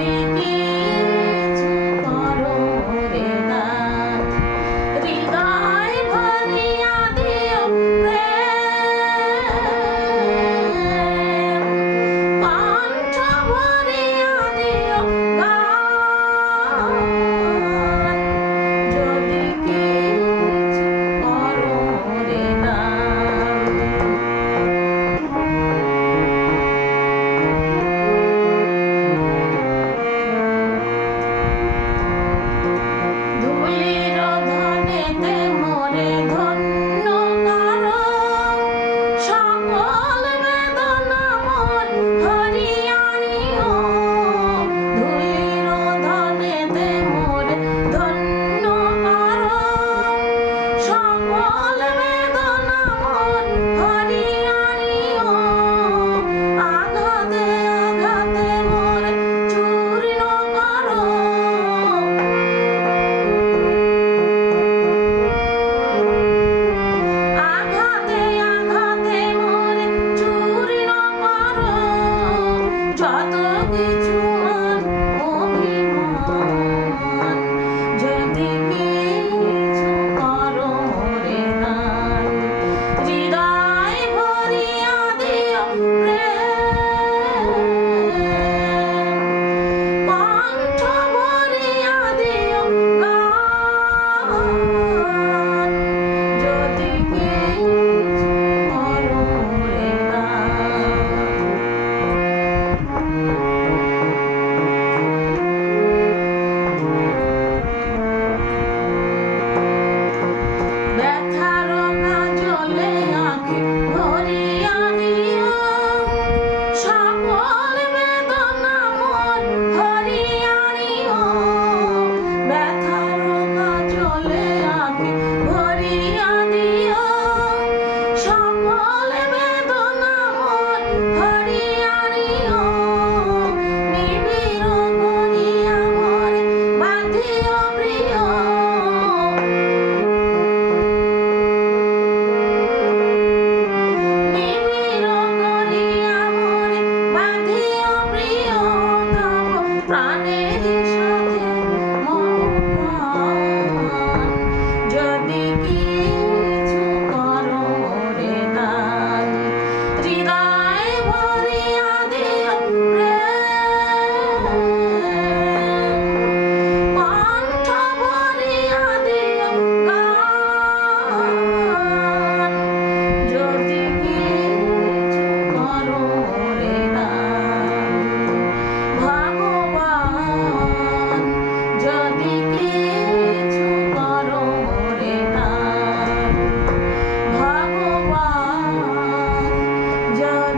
Thank you. Çatı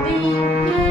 be good.